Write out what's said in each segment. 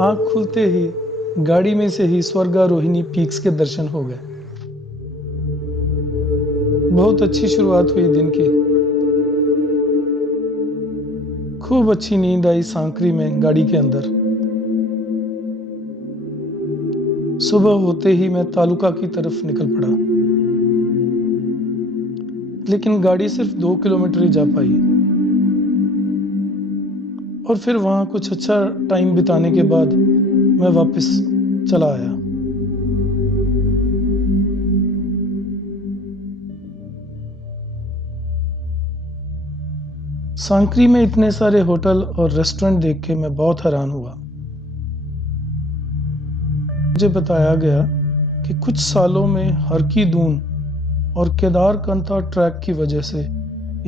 आँख खुलते ही गाड़ी में से ही स्वर्गारोहिणी पीक्स के दर्शन हो गए। बहुत अच्छी शुरुआत हुई दिन की। खूब अच्छी नींद आई सांकरी में गाड़ी के अंदर। सुबह होते ही मैं तालुका की तरफ निकल पड़ा, लेकिन गाड़ी सिर्फ 2 किलोमीटर ही जा पाई और फिर वहाँ कुछ अच्छा टाइम बिताने के बाद मैं वापस चला आया। सांकरी में इतने सारे होटल और रेस्टोरेंट देख के मैं बहुत हैरान हुआ। मुझे बताया गया कि कुछ सालों में हर की दून और केदारकंठा ट्रैक की वजह से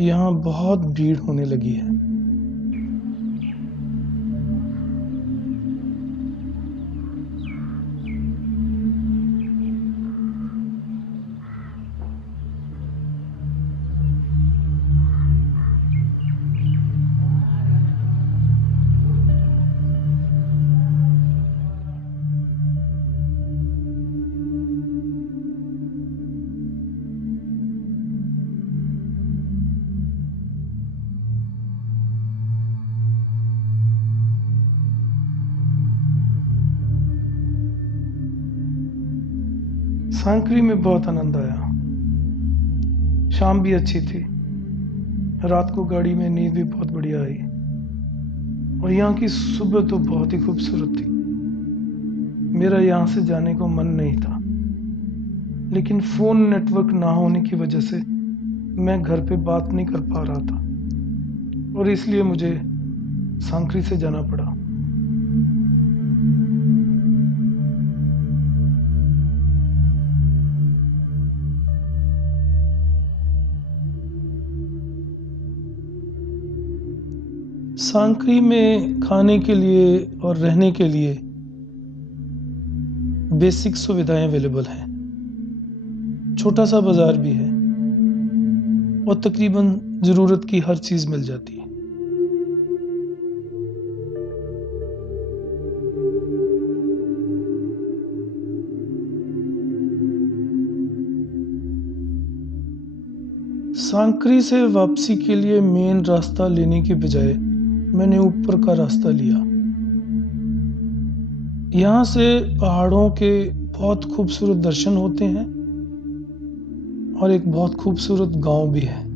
यहाँ बहुत भीड़ होने लगी है। सांकरी में बहुत आनंद आया। शाम भी अच्छी थी। रात को गाड़ी में नींद भी बहुत बढ़िया आई और यहाँ की सुबह तो बहुत ही खूबसूरत थी। मेरा यहाँ से जाने को मन नहीं था, लेकिन फोन नेटवर्क ना होने की वजह से मैं घर पे बात नहीं कर पा रहा था और इसलिए मुझे सांकरी से जाना पड़ा। सांकरी में खाने के लिए और रहने के लिए बेसिक सुविधाएं अवेलेबल हैं। छोटा सा बाजार भी है और तकरीबन जरूरत की हर चीज मिल जाती है। सांकरी से वापसी के लिए मेन रास्ता लेने की बजाय मैंने ऊपर का रास्ता लिया। यहाँ से पहाड़ों के बहुत खूबसूरत दर्शन होते हैं और एक बहुत खूबसूरत गांव भी है।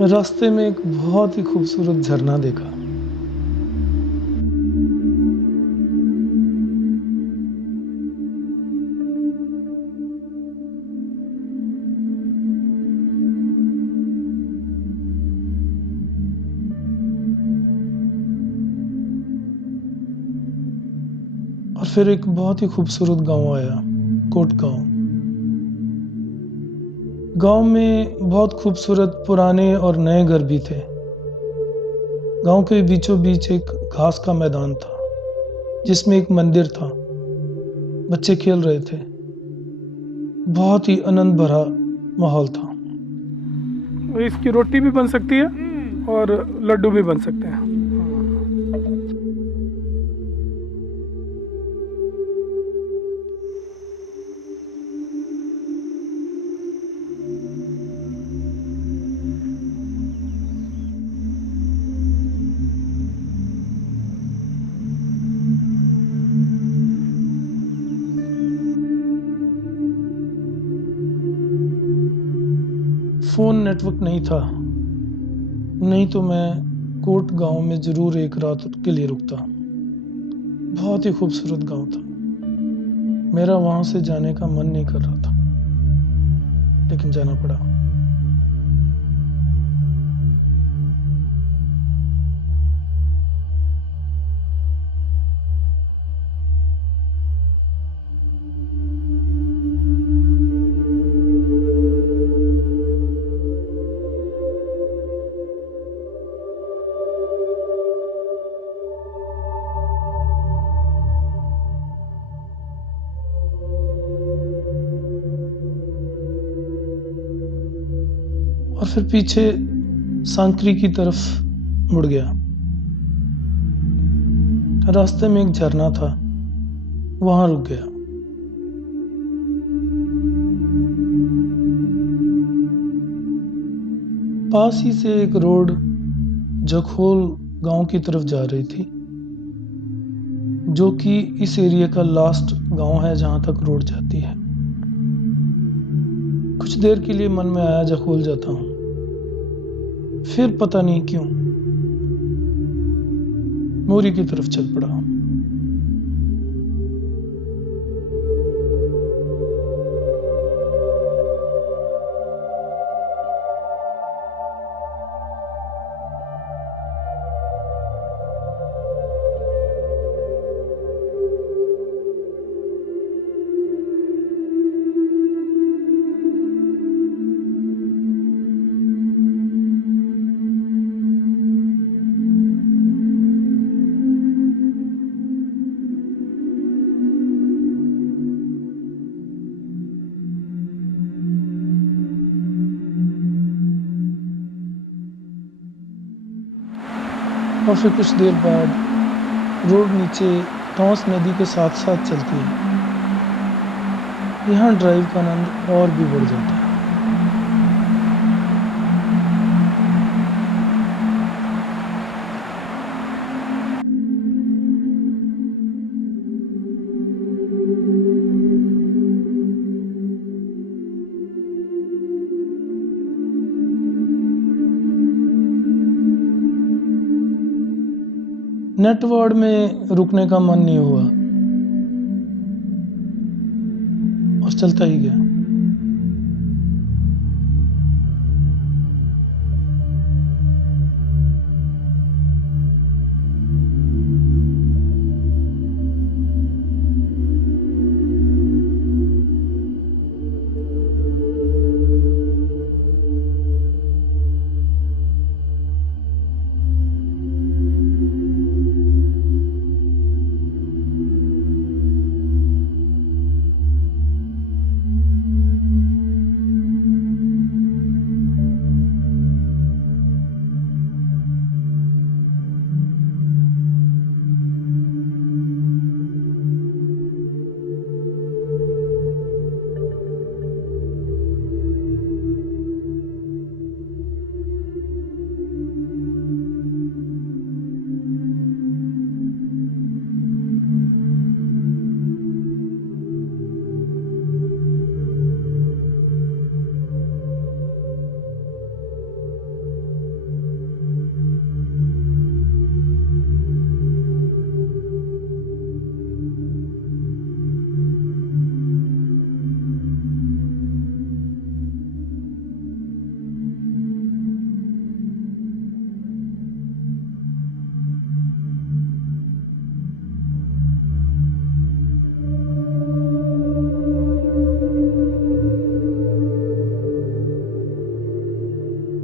रास्ते में एक बहुत ही खूबसूरत झरना देखा। और फिर एक बहुत ही खूबसूरत गांव आया, कोट गांव। गांव में बहुत खूबसूरत पुराने और नए घर भी थे। गांव के बीचों बीच एक घास का मैदान था जिसमें एक मंदिर था। बच्चे खेल रहे थे। बहुत ही आनंद भरा माहौल था। इसकी रोटी भी बन सकती है और लड्डू भी बन सकते हैं। फ़ोन नेटवर्क नहीं था, नहीं तो मैं कोट गांव में ज़रूर एक रात के लिए रुकता। बहुत ही खूबसूरत गांव था। मेरा वहां से जाने का मन नहीं कर रहा था, लेकिन जाना पड़ा। और फिर पीछे सांकरी की तरफ मुड़ गया। रास्ते में एक झरना था, वहां रुक गया। पास ही से एक रोड जखोल गांव की तरफ जा रही थी, जो कि इस एरिया का लास्ट गांव है जहां तक रोड जाती है। कुछ देर के लिए मन में आया जखोल जाता हूं, फिर पता नहीं क्यों मोरी की तरफ चल पड़ा। और फिर कुछ देर बाद रोड नीचे टॉस नदी के साथ साथ चलती है। यहाँ ड्राइव का आनंद और भी बढ़ जाता है। नेट वार्ड में रुकने का मन नहीं हुआ और चलता ही गया।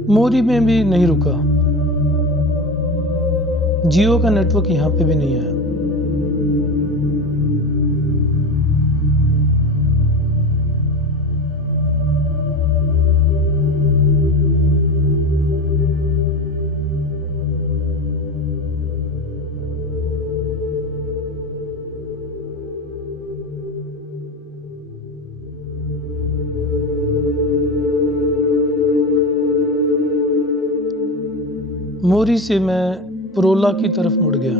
मोरी में भी नहीं रुका। जियो का नेटवर्क यहाँ पे भी नहीं आया। मोरी से मैं परोला की तरफ मुड़ गया।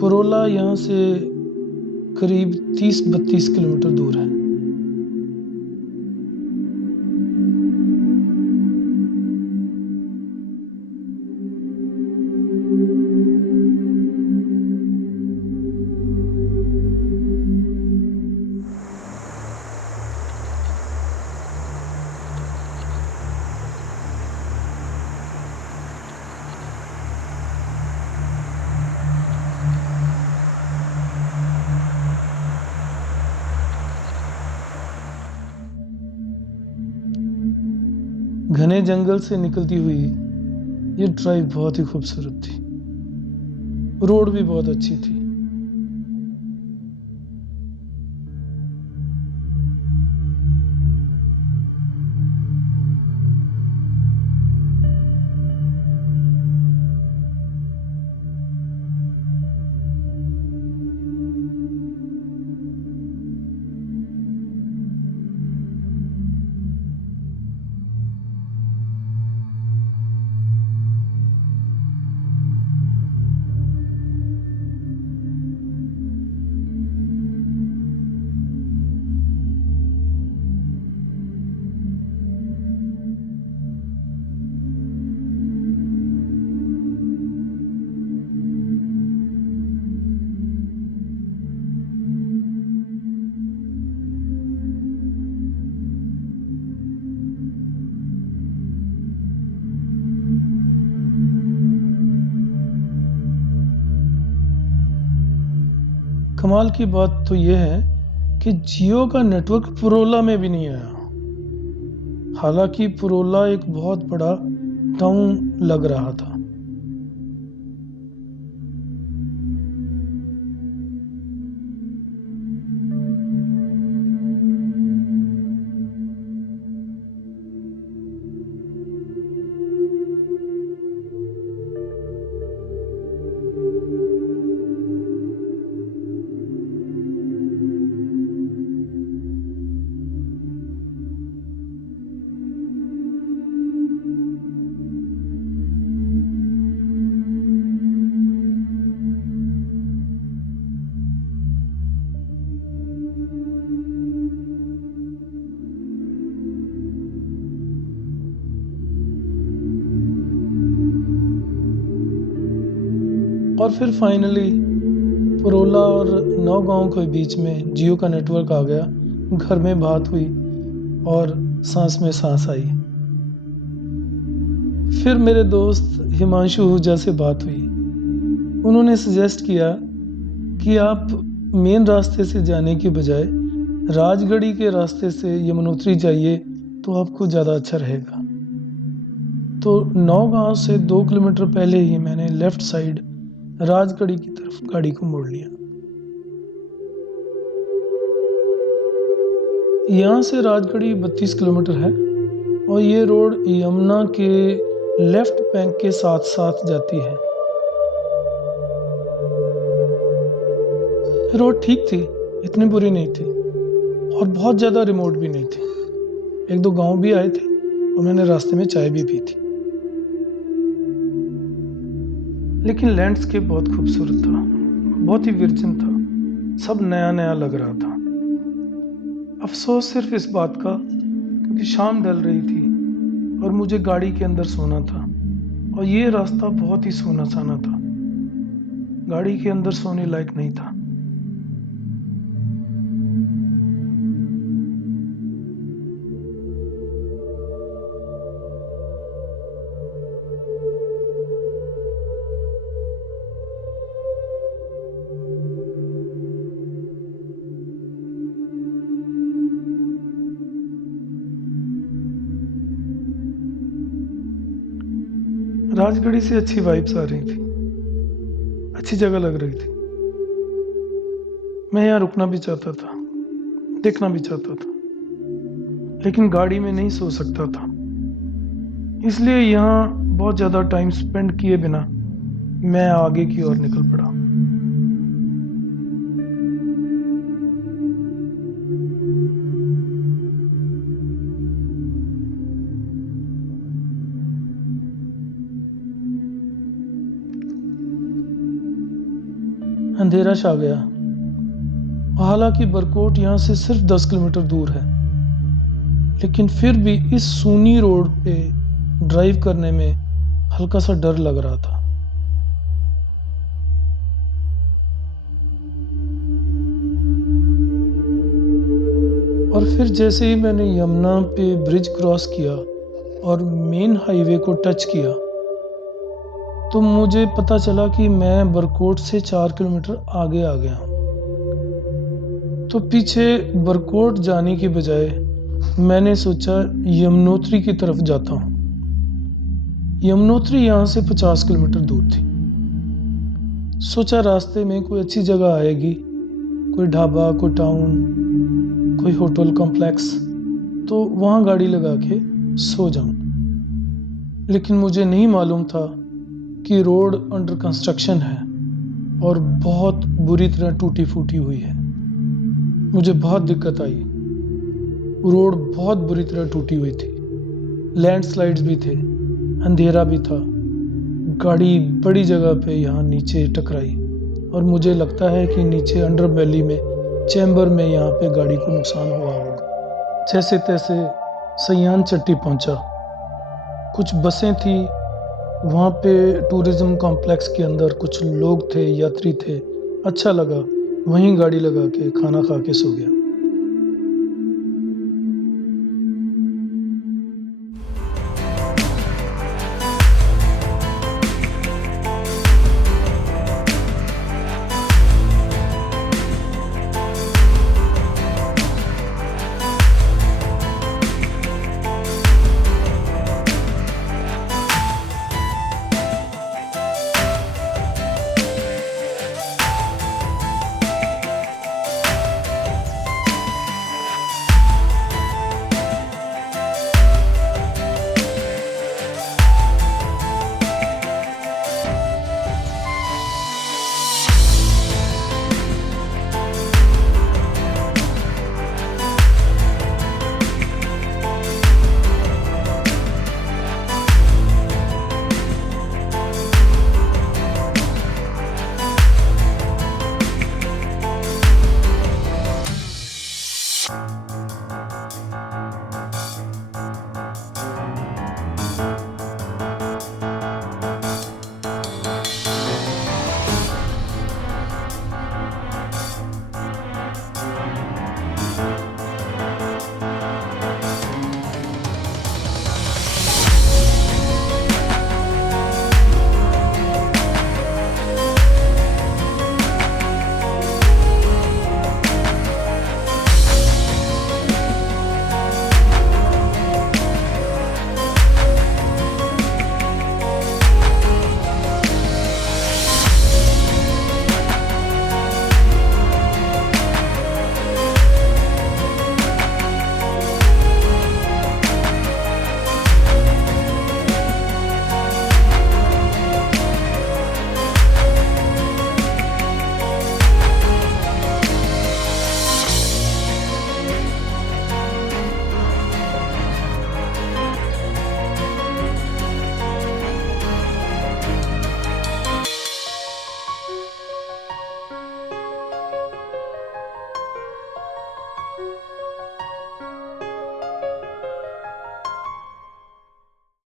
परोला यहाँ से करीब 30-32 किलोमीटर दूर है। घने जंगल से निकलती हुई ये ड्राइव बहुत ही खूबसूरत थी। रोड भी बहुत अच्छी थी। कमाल की बात तो यह है कि जियो का नेटवर्क पुरोला में भी नहीं आया। हालांकि पुरोला एक बहुत बड़ा टाउन लग रहा था। और फिर फाइनली पुरोला और नौगांव के बीच में जियो का नेटवर्क आ गया। घर में बात हुई और सांस में सांस आई। फिर मेरे दोस्त हिमांशु आहूजा से बात हुई। उन्होंने सजेस्ट किया कि आप मेन रास्ते से जाने के बजाय राजगढ़ी के रास्ते से यमुनोत्री जाइए तो आपको ज़्यादा अच्छा रहेगा। तो नौगांव से 2 किलोमीटर पहले ही मैंने लेफ्ट साइड राजगढ़ी की तरफ गाड़ी को मोड़ लिया। यहाँ से राजगढ़ी 32 किलोमीटर है और ये रोड यमुना के लेफ्ट बैंक के साथ साथ जाती है। रोड ठीक थी, इतनी बुरी नहीं थी और बहुत ज़्यादा रिमोट भी नहीं थी। 1-2 गांव भी आए थे और मैंने रास्ते में चाय भी पी थी। लेकिन लैंडस्केप बहुत खूबसूरत था, बहुत ही वर्जिन था, सब नया नया लग रहा था। अफसोस सिर्फ इस बात का क्योंकि शाम ढल रही थी और मुझे गाड़ी के अंदर सोना था और ये रास्ता बहुत ही सोना साना था, गाड़ी के अंदर सोने लायक नहीं था। राजगढ़ी से अच्छी वाइब्स आ रही थी, अच्छी जगह लग रही थी। मैं यहाँ रुकना भी चाहता था, देखना भी चाहता था, लेकिन गाड़ी में नहीं सो सकता था। इसलिए यहाँ बहुत ज़्यादा टाइम स्पेंड किए बिना मैं आगे की ओर निकल पड़ा। अंधेरा छा गया। हालांकि बरकोट यहाँ से सिर्फ 10 किलोमीटर दूर है, लेकिन फिर भी इस सूनी रोड पे ड्राइव करने में हल्का सा डर लग रहा था। और फिर जैसे ही मैंने यमुना पे ब्रिज क्रॉस किया और मेन हाईवे को टच किया तो मुझे पता चला कि मैं बरकोट से 4 किलोमीटर आगे आ गया। तो पीछे बरकोट जाने के बजाय मैंने सोचा यमुनोत्री की तरफ जाता हूँ। यमुनोत्री यहाँ से 50 किलोमीटर दूर थी। सोचा रास्ते में कोई अच्छी जगह आएगी, कोई ढाबा, कोई टाउन, कोई होटल कॉम्प्लेक्स, तो वहाँ गाड़ी लगा के सो जाऊं। लेकिन मुझे नहीं मालूम था कि रोड अंडर कंस्ट्रक्शन है और बहुत बुरी तरह टूटी फूटी हुई है। मुझे बहुत दिक्कत आई। रोड बहुत बुरी तरह टूटी हुई थी, लैंडस्लाइड्स भी थे, अंधेरा भी था। गाड़ी बड़ी जगह पे यहाँ नीचे टकराई और मुझे लगता है कि नीचे अंडर वैली में चैम्बर में यहाँ पे गाड़ी को नुकसान हुआ होगा। जैसे तैसे सयान चट्टी पहुँचा। कुछ बसें थी वहाँ पे, टूरिज्म कॉम्प्लेक्स के अंदर कुछ लोग थे, यात्री थे। अच्छा लगा, वहीं गाड़ी लगा के खाना खा के सो गया।